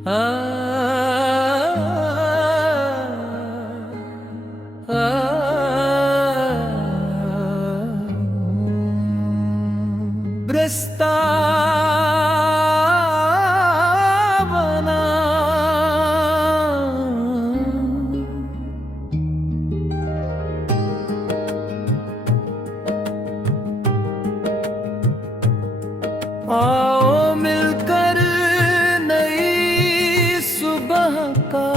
आ, प्रस्तावना आओ मिलकर नई सुबह का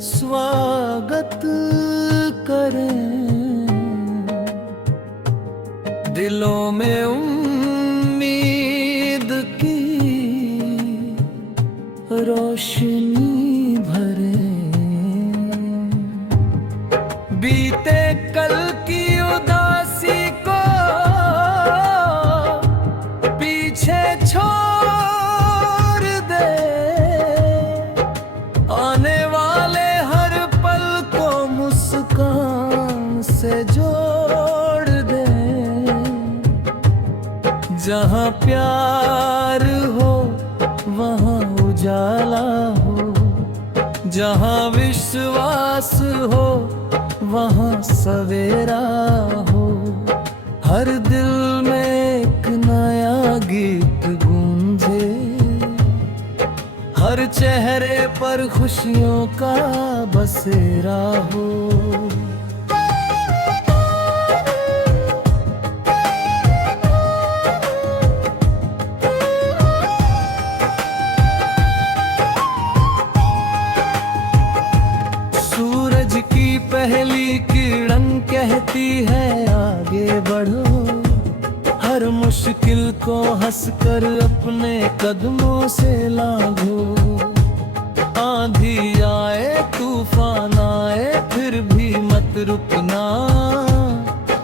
स्वागत करें, दिलों में उम्मीद की रोशनी भरें, बीते कल की उदासी को पीछे छोड़ दे, आने वाले हर पल को मुस्कान से जोड़ दे। जहाँ प्यार हो वहाँ उजाला हो, जहाँ विश्वास हो वहाँ सवेरा हो, हर दिल में एक नया गीत गूंजे, हर चेहरे पर खुशियों का बसेरा हो। सूरज की पहली किरण कहती है आगे बढ़ो, हर मुश्किल को हंसकर अपने कदमों से लांघो। आंधी आए तूफान आए फिर भी मत रुकना,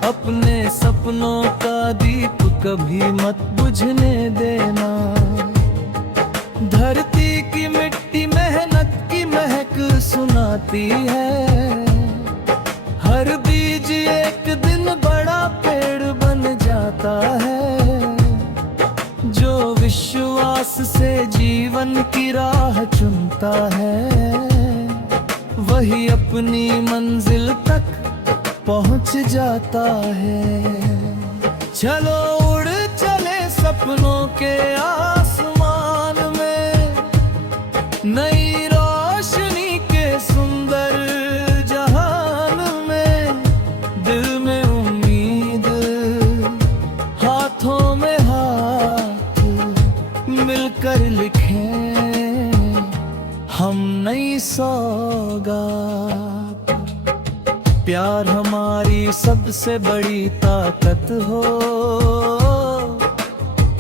अपने सपनों का दीप कभी मत बुझने देना। धरती की मिट्टी मेहनत की महक सुनाती है, हर बीज एक दिन बड़ा पेड़ बन जाता है। जो विश्वास से जीवन की राह चुनता है, वही अपनी मंजिल तक पहुंच जाता है। चलो उड़ चले सपनों के आसमान में, नई रोशनी के सुंदर जहान में। दिल में उम्मीद हाथों में हाथ मिलकर लिखें हम नई सौगात। प्यार हमारी सबसे बड़ी ताकत हो,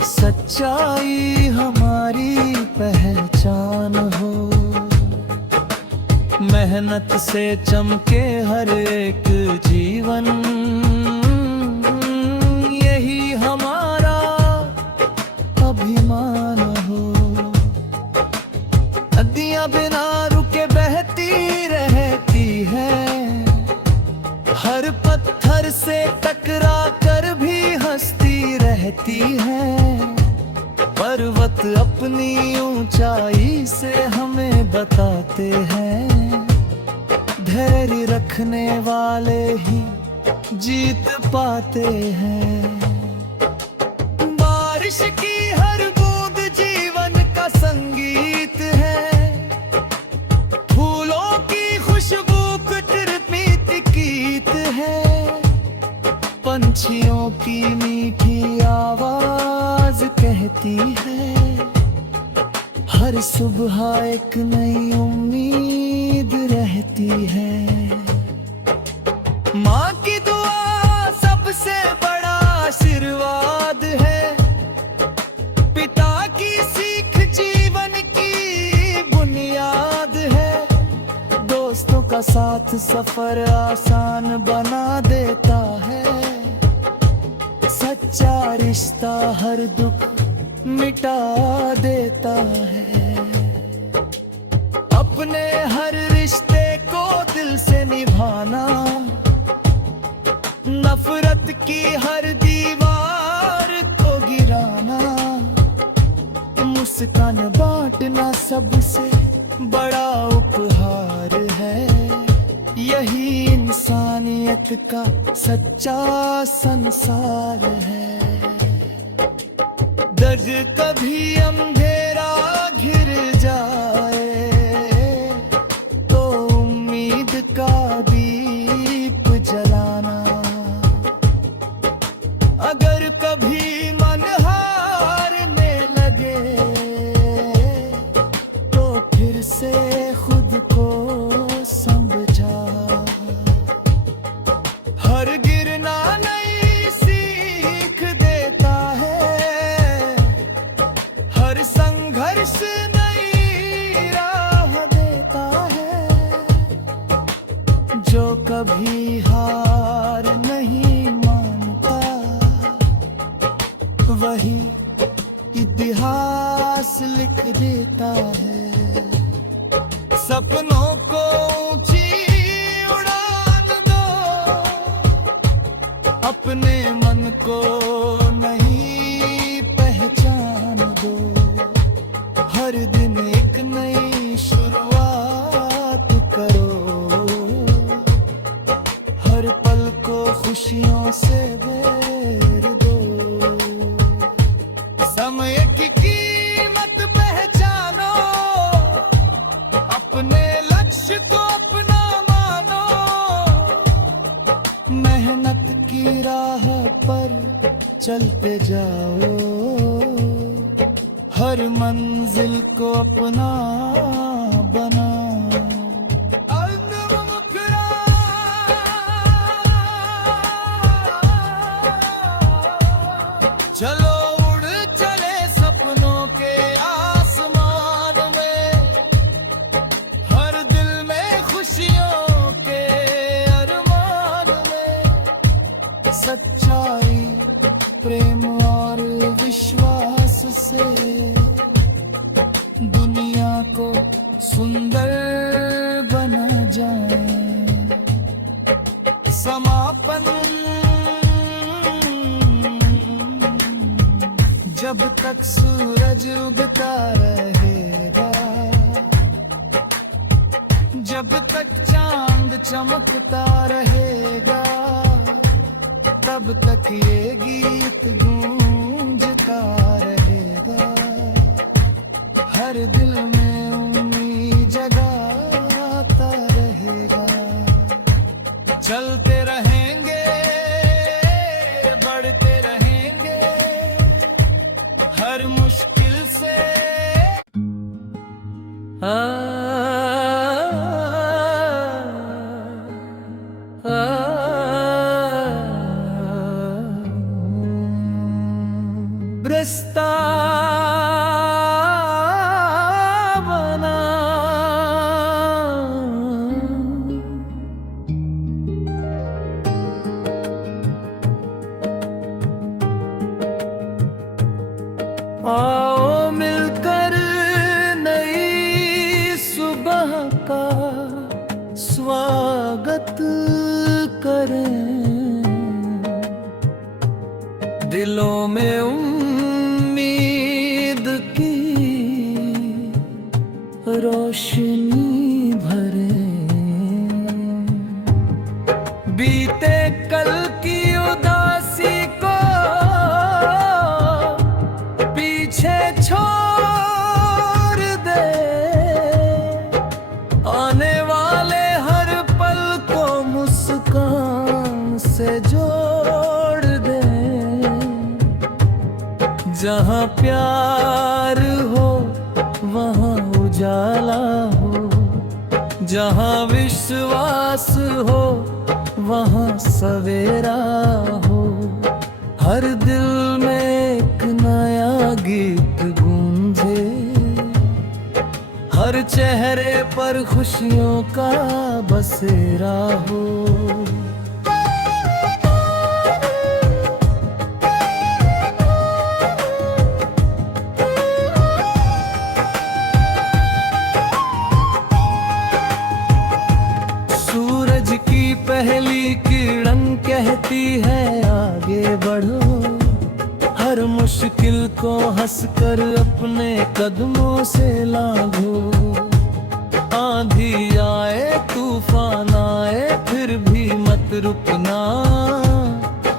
सच्चाई हमारी पहचान हो। मेहनत से चमके हर एक जीवन, यही हमारा अभिमान हो। नदियां बिना रुके बहती रहती है, हर पत्थर से टकरा कर भी हंसती रहती है। पर्वत अपनी ऊंचाई से हमें बताते हैं, धैर्य रखने वाले ही जीत पाते हैं। बारिश की हर बूंद जीवन का संगीत है, फूलों की खुशबू कुटर पीत गीत है। पंछियों की मीठी आवाज कहती है, हर सुबह एक नई उम्मीद रहती है। माँ की दुआ सबसे बड़ा आशीर्वाद है, पिता की सीख जीवन की बुनियाद है। दोस्तों का साथ सफर आसान बना देता है, सच्चा रिश्ता हर दुख मिटा देता है। अपने हर रिश्ते को दिल से निभाना, नफरत की हर दीवार को गिराना। मुस्कान बांटना सबसे बड़ा उपहार है। यही इंसानियत का सच्चा संसार है। जग कभी अंधेरा घिर जाए तो उम्मीद का दीप जलाना। अगर कभी मन हारने लगे तो फिर से खुद को समझा। हर गिरना नई सीख देता है, हर संघर्ष नई राह देता है। जो कभी हार नहीं मानता वही इतिहास लिख देता है। सपनों को ऊंची उड़ान दो, अपने मन को नहीं पहचान दो। हर दिन एक नई शुरुआत करो, हर पल को खुशियों से भर दो। समय की कीमत पहचानो, अपने लक्ष्य को अपना मानो। मेहनत की राह पर चलते जाओ, हर मंजिल को अपना बनाओ। चलो उड़ चले सपनों के आसमान में, हर दिल में खुशियों के अरमान में। सच्चाई, प्रेम और विश्वास से दुनिया को सुंदर बना जाए। समापन जब तक सूरज उगता रहेगा, जब तक चांद चमकता रहेगा, तब तक ये गीत गूंजता रहेगा। हर दिल में उम्मीद जगाता रहेगा। चलते रहेंगे, बढ़ते रहेंगे, हर मुश्किल से। प्रस्तावना आओ मिलकर नई सुबह का स्वागत करें। दिलों में उम्मीद की रोशनी भरे। बीते कल की उदासी को पीछे छोड़ दे, आने वाले हर पल को मुस्कान से जोड़ दे। जहाँ प्यार हो वहाँ उजाला हो, जहाँ विश्वास हो वहाँ सवेरा हो। हर दिल में एक नया गीत गूंजे, हर चेहरे पर खुशियों का बसेरा हो। सूरज की पहली किरण कहती है आगे बढ़ो। हर मुश्किल को हंसकर अपने कदमों से लांघो। आंधी आए तूफान आए फिर भी मत रुकना,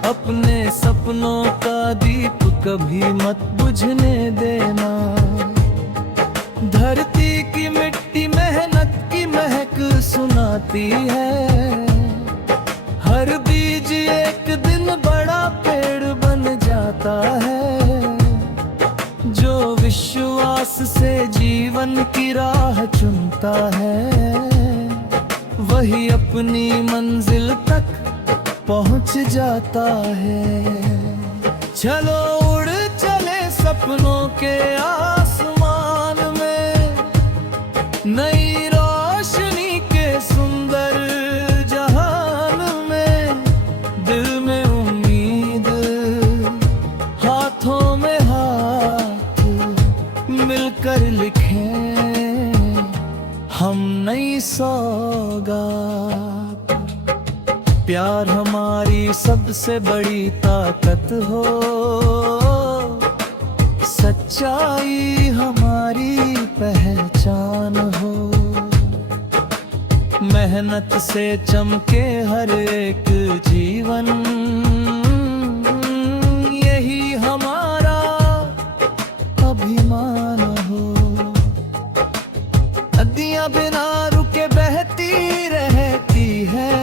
अपने सपनों का दीप कभी मत बुझने देना। धरती की मिट्टी मेहनत की महक सुनाती है, हर बीज एक दिन बड़ा पेड़ बन जाता है। जो विश्वास से जीवन की राह चुनता है, वही अपनी मंजिल तक पहुंच जाता है। चलो उड़ चले सपनों के आसमान में, नई रोशनी के सुंदर जहान में। दिल में उम्मीद हाथों में हाथ मिलकर लिखें हम नई सौगात। प्यार हमारी सबसे बड़ी ताकत हो, सच्चाई हमारी पहचान हो। मेहनत से चमके हर एक जीवन, यही हमारा अभिमान हो। नदियां बिना रुके बहती रहती है,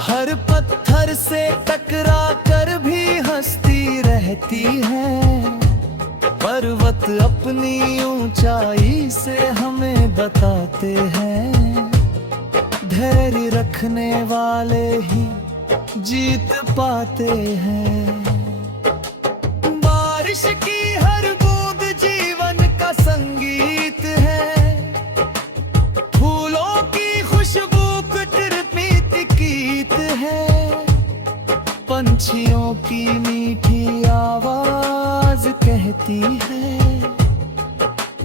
हर पत्थर से टकरा कर भी हंसती रहती है। पर्वत अपनी ऊंचाई से हमें बताते हैं, धैर्य रखने वाले ही जीत पाते हैं। बारिश की हर बूंद जीवन का संगीत है, फूलों की खुशबू कुटिरपित गीत है। पंछियों की मीठी आवाज कहती है,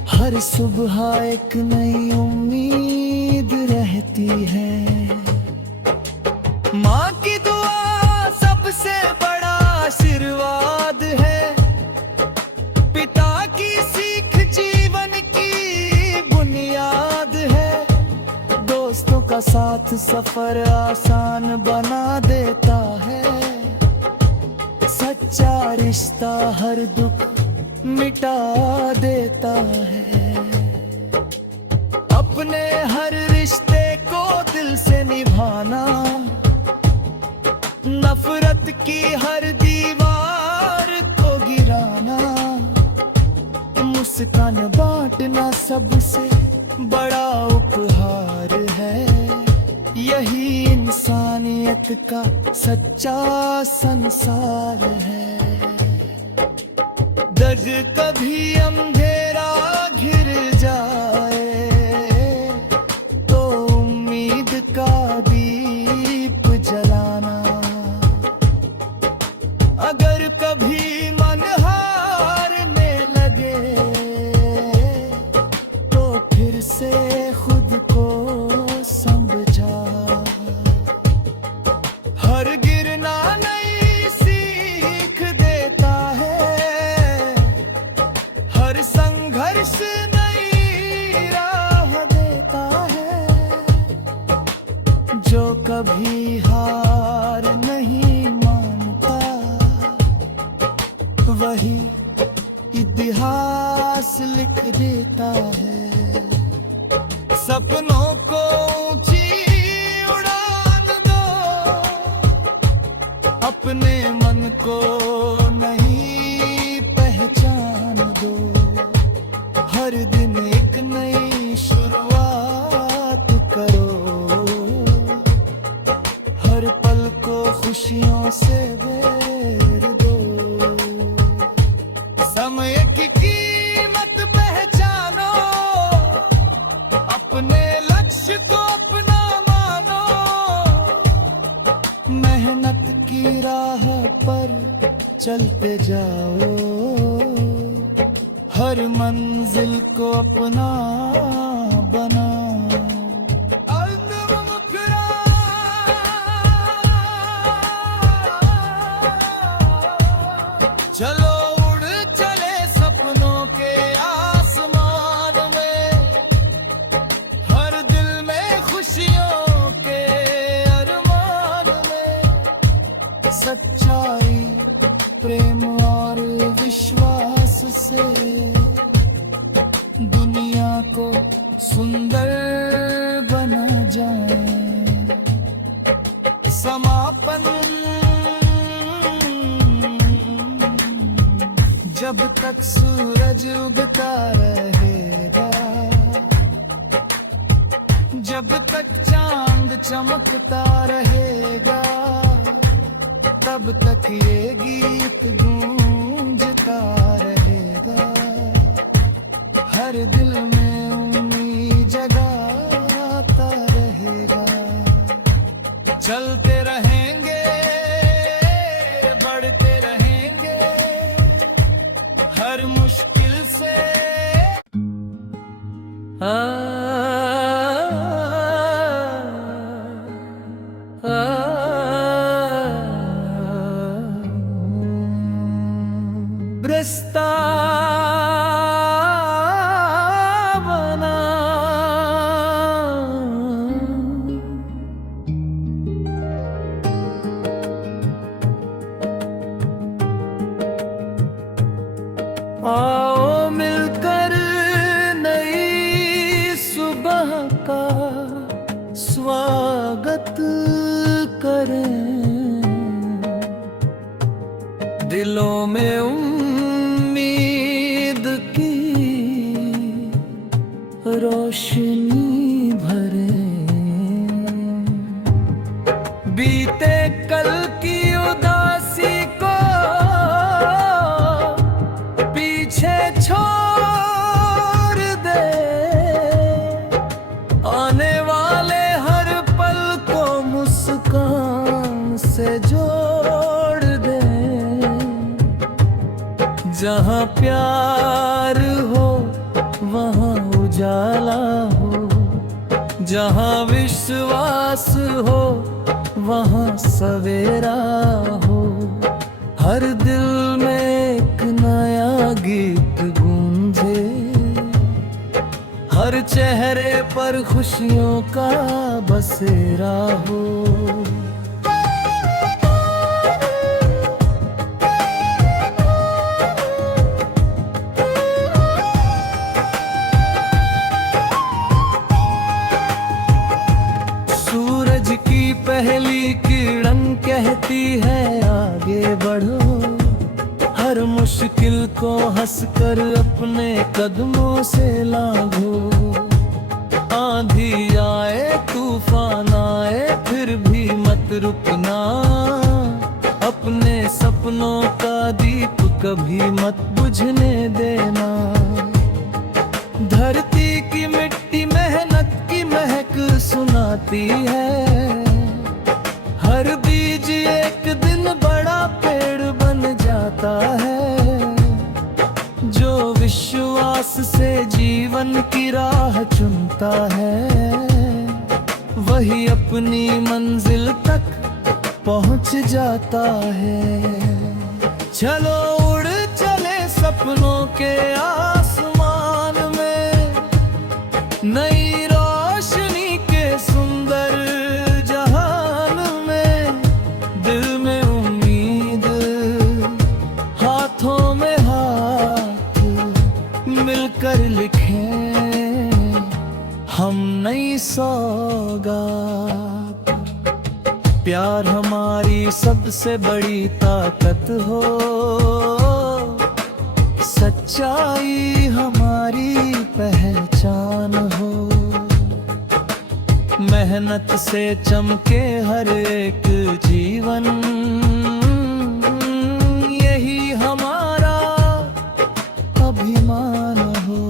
हर सुबह एक नई उम्मीद रहती है। माँ की दुआ सबसे बड़ा आशीर्वाद है, पिता की सीख जीवन की बुनियाद है। दोस्तों का साथ सफर आसान बना देता है, सच्चा रिश्ता हर दुख मिटा देता है। अपने हर रिश्ते को दिल से निभाना, नफरत की हर दीवार को गिराना। मुस्कान बांटना सबसे बड़ा उपहार है, यही इंसानियत का सच्चा संसार है। जग कभी अंधेरा घिर जाए तो उम्मीद का दीप जलाना। अगर कभी मन हारने लगे तो फिर से खुद को समझा। हर गिरना नई सीख देता है, हर संघर्ष नई राह देता है। जो कभी हार नहीं मानता, वही इतिहास लिख देता है। सपनों को ऊंची उड़ान दो, अपने मन को नहीं पहचान दो। हर दिन एक नई शुरुआत करो, हर पल को खुशियों से घेर दो। समय की कीमत पहचानो, अपने लक्ष्य को अपना मानो। मेहनत की राह पर चलते जाओ, हर मंजिल को अपना बनाओ। चलो उड़ चले सपनों के आसमान रहेगा। जब तक चांद चमकता रहेगा तब तक ये गीत गूंजता रहेगा। हर दिल में उम्मीद जगाता रहेगा। चलते रहेंगे, बढ़ते रहेंगे, हर मुश्किल से रास्ता बना। आओ मिलकर नई सुबह का स्वागत करें। दिलों में उम्मीद की रोशनी भरे। बीते कल की उदासी को पीछे छोड़ दे। आने वाले हर पल को मुस्कान से जोड़ दे। जहाँ प्यार हो वहाँ उजाला हो। जहाँ विश्वास हो वहाँ सवेरा हो। हर दिल में एक नया गीत गूंजे। हर चेहरे पर खुशियों का बसेरा हो। सूरज की पहली किरण कहती है आगे बढ़ो। हर मुश्किल को हंसकर अपने कदमों से लांघो। आंधी आए तूफान आए फिर भी मत रुकना। अपने सपनों का दीप कभी मत बुझने देना। धरती की मिट्टी मेहनत की महक सुनाती है। हर बीज एक दिन बड़ा पेड़ बन जाता है। जो विश्वास से जीवन की राह चुनता है वही अपनी मंजिल तक पहुंच जाता है। चलो उड़ चले सपनों के आसमान में। नई रोशनी के सुंदर जहान में। दिल में उम्मीद हाथों में हाथ मिलकर लिखें हम नई सौगात। प्यार हमारी सबसे बड़ी ताकत हो। सच्चाई हमारी पहचान हो। मेहनत से चमके हर एक जीवन। यही हमारा अभिमान हो।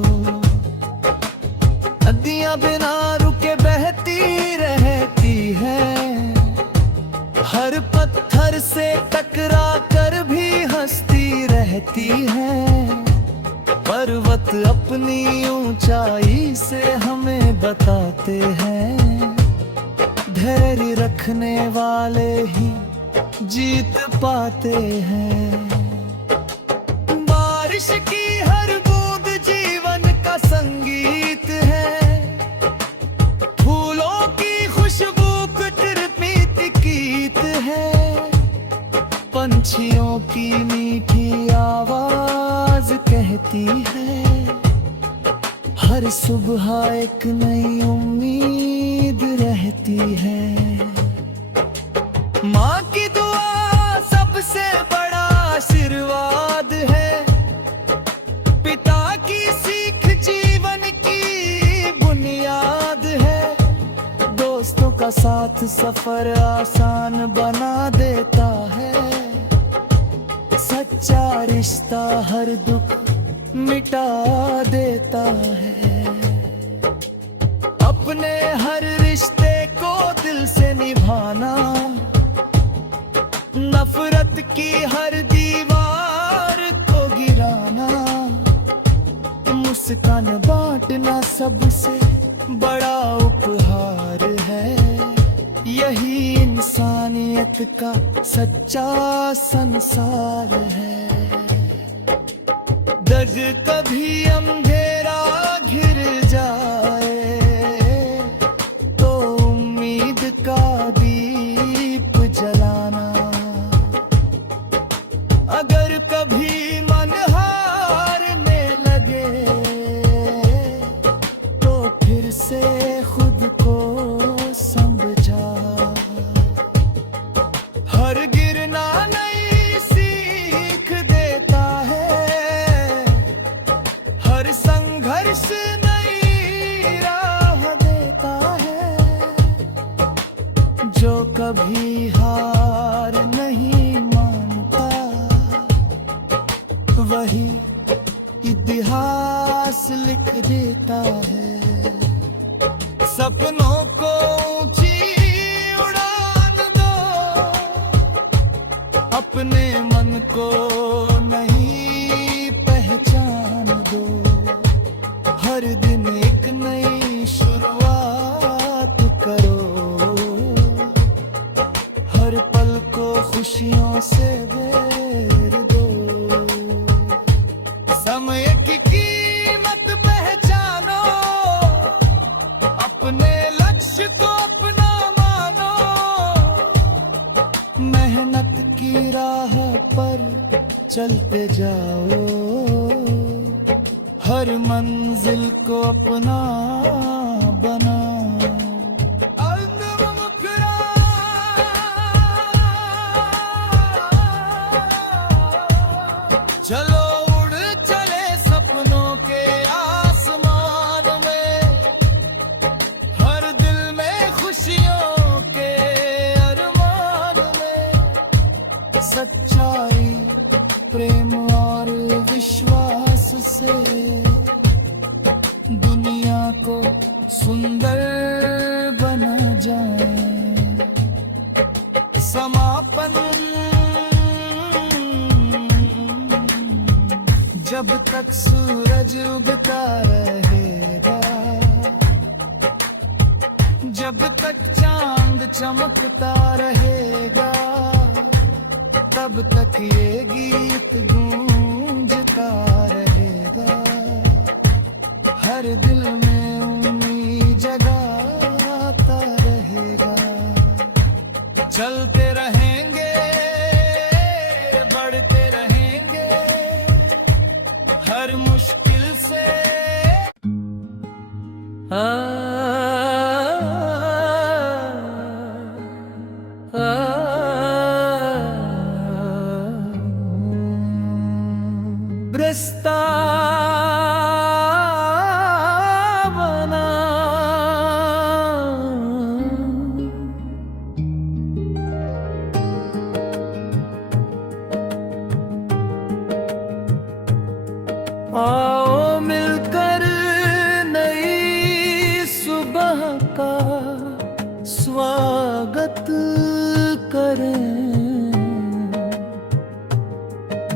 नदियां बिना रुके बहती रहती है। हर पत्थर से टकरा कर भी हंसती रहती है। पर्वत अपनी ऊंचाई से हमें बताते हैं धैर्य रखने वाले ही जीत पाते हैं। बारिश की हर बूंद जीवन का संगीत है। फूलों की खुशबू कुटिरपित गीत है। पंछियों की मीठी आवाज कहती है हर सुबह एक नई उम्मीद रहती है। माँ की दुआ सबसे बड़ा आशीर्वाद है। पिता की सी का साथ सफर आसान बना देता है। सच्चा रिश्ता हर दुख मिटा देता है। अपने हर रिश्ते को दिल से निभाना, नफरत की हर दीवार को गिराना, मुस्कान बांटना सबसे बड़ा उपहार है। यही इंसानियत का सच्चा संसार है। जग कभी अंधेरा घिर जाए तो उम्मीद का दीप जलाना। अगर कभी मन हारने लगे तो फिर से खुद को समझा। हर गिरना नई सीख देता है, हर संघर्ष नई राह देता है। जो कभी हार नहीं मानता वही इतिहास लिख देता है। सपनों को ऊंची उड़ान दो, अपने मन को नहीं पहचान दो। हर दिन एक नई शुरुआत करो, हर पल को खुशियों से घेर दो। समय की कीमत पहचानो, अपने लक्ष्य को अपना मानो। मेहनत की राह पर चलते जाओ, हर मंजिल को अपना बनाओ। चलो उड़ चले सपनों के आसमान में, हर दिल में खुशियों के अरमान में। सच्चाई प्रेम और विश्वास से दुनिया को सुंदर बना जाए। समापन जब तक सूरज उगता रहेगा, जब तक चांद चमकता रहेगा, तब तक ये गीत गूंजता रहेगा। हर दिल में उम्मीद जगाता रहेगा। चलते रहेंगे, बढ़ते रहेंगे, हर मुश्किल से। प्रस्तावना आओ मिलकर नई सुबह का स्वागत करें।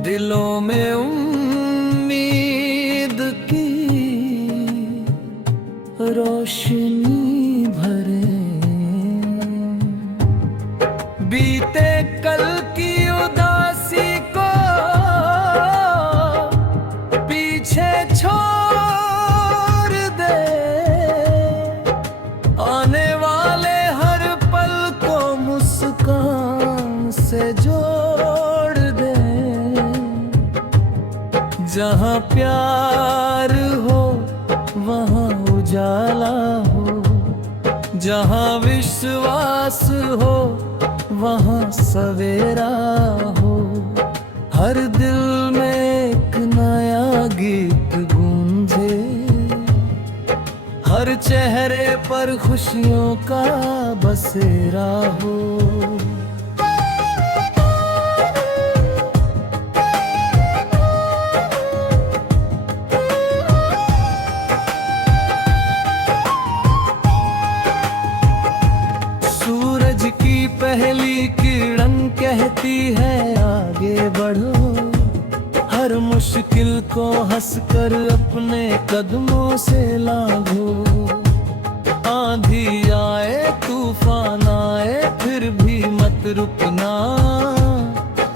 दिलों में उम्मीद की रोशनी भरे। बीते कल की उदासी को पीछे छोड़ दे। आने वाले हर पल को मुस्कान से जोड़ दे। जहाँ प्यार हो वहाँ उजाला हो, जहाँ विश्वास हो वहाँ सवेरा हो। हर दिल में एक नया गीत गूंजे, हर हर चेहरे पर खुशियों का बसेरा हो। सूरज की पहली किरण कहती है आगे बढ़ो, हर मुश्किल को हंसकर अपने कदमों से लांघो। आंधी आए तूफान आए फिर भी मत रुकना,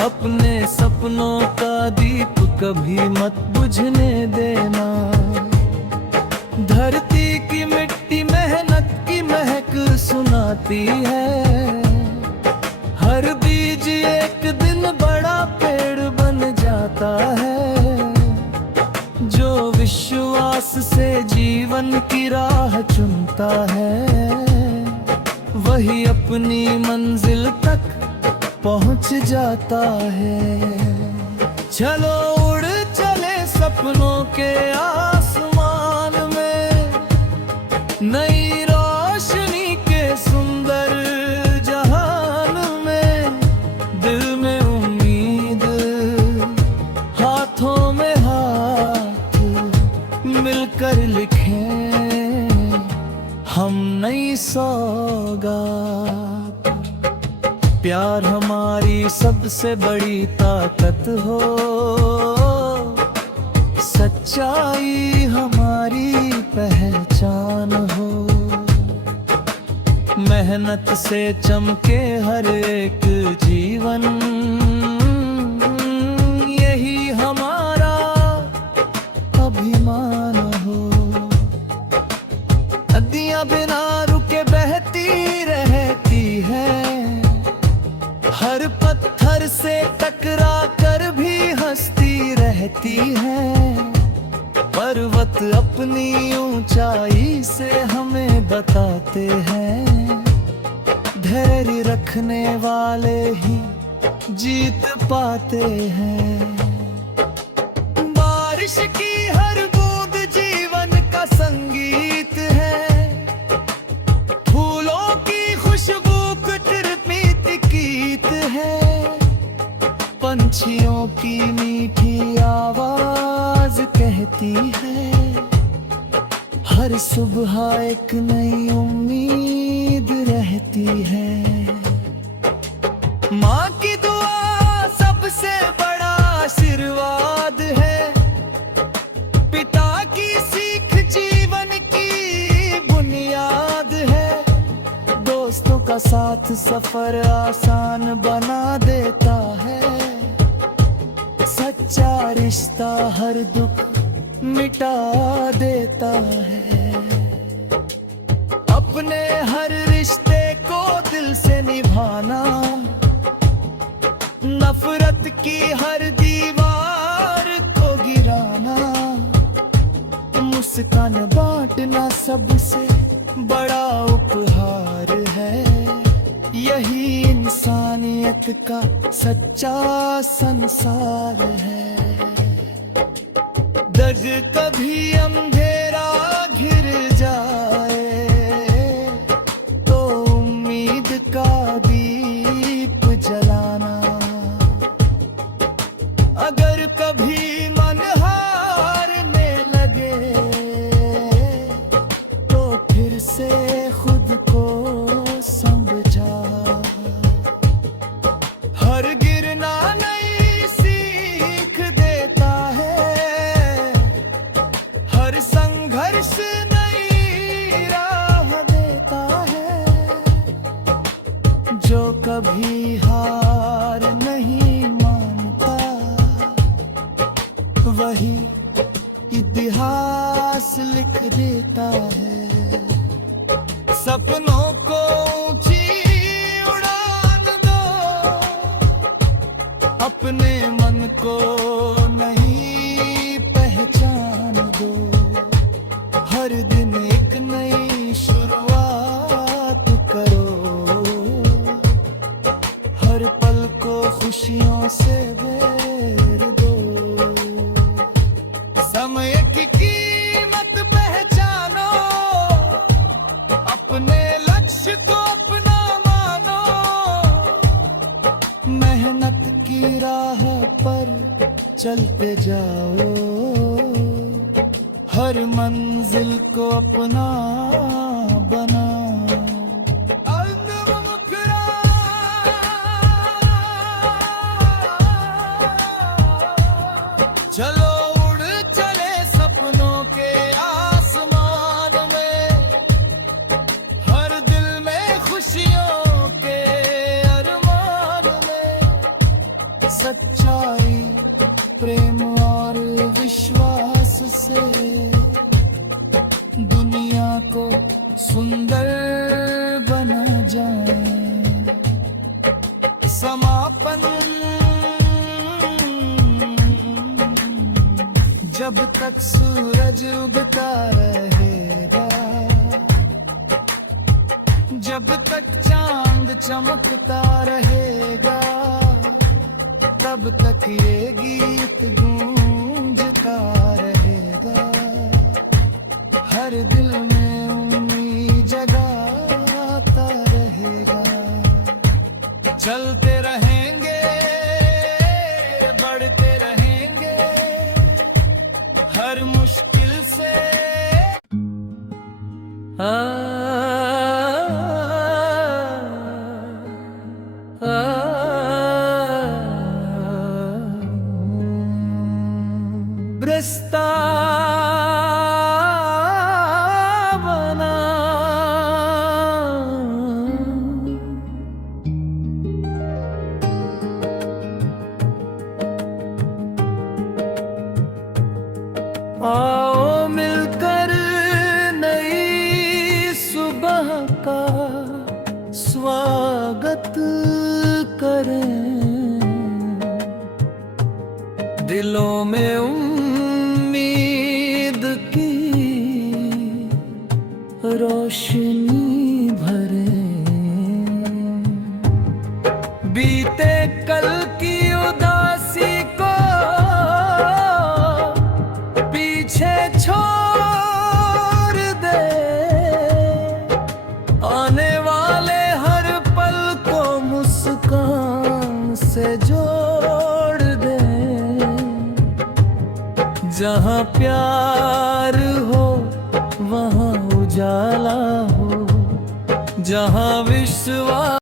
अपने सपनों का दीप कभी मत बुझने देना। धरती की मिट्टी मेहनत की महक सुनाती है, हर बीज एक दिन बड़ा पेड़ बन जाता है। जो विश्वास से जीवन की राह चुनता है, वही अपनी मंजिल तक पहुंच जाता है। चलो उड़ चले सपनों के आसमान में, नई रोशनी के सुंदर जहान में। दिल में उम्मीद हाथों में हाथ मिलकर लिखें हम नई सौगात। प्यार हमारी सबसे बड़ी ताकत हो, सच्चाई हमारी पहचान हो। मेहनत से चमके हर एक जीवन, यही हमारा अभिमान हो। नदियां बिना रुके बहती रहती है, हर पत्थर से टकरा कर भी हंसती रहती है। पर्वत अपनी ऊंचाई से हमें बताते हैं, धैर्य रखने वाले ही जीत पाते हैं। बारिश की हर बूंद जीवन का संगीत है, फूलों की खुशबू कुटिरपित गीत है। पंछियों की मीठी आवाज कहती है, हर सुबह एक नई उम्मीद रहती है। माँ की दुआ सबसे बड़ा आशीर्वाद है, पिता की सीख जीवन की बुनियाद है। दोस्तों का साथ सफर आसान बना देता है, सच्चा रिश्ता हर दुख मिटा देता है। अपने हर रिश्ते को दिल से निभाना, नफरत की हर दीवार को गिराना। मुस्कान बांटना सबसे बड़ा उपहार है, यही इंसानियत का सच्चा संसार है। जग कभी अंधेरा घिर जाए, तो उम्मीद का दीप जलाना। अगर कभी मन हारने लगे, तो फिर से खुद को समझा। हर गिरना नई सीख देता है, हर संघर्ष नई राह देता है। जो कभी हार नहीं मानता, वही इतिहास लिख देता है। सपनों को ऊंची उड़ान दो, अपने मन को नहीं पहचान दो। हर दिन एक नई शुरुआत करो, हर पल को खुशियों से घेर दो। समय की कीमत पहचानो, चलते जाओ, हर मंजिल को अपना बनाओ। चलो उड़ चले सपनों के आसमान में, हर दिल में खुशियों के अरमान में। सच्चाई, प्रेम और विश्वास से दुनिया को सुंदर बना जाए। समापन जब तक सूरज उगता रहेगा, जब तक चांद चमकता रहेगा, तब तक ये गीत गूंजता रहेगा। हर दिल में उम्मीद जगाता रहेगा। चलते रहेंगे, बढ़ते रहेंगे, हर मुश्किल से। प्रस्तावना आओ मिलकर नई सुबह का स्वागत करें, दिलों में उम्मीद की रोशनी भरें। बीते कल की उदासी को पीछे छोड़ दे, आने वाले हर पल को मुस्कान से जोड़ दे। जहाँ प्यार हो वहाँ उजाला हो, जहाँ विश्वास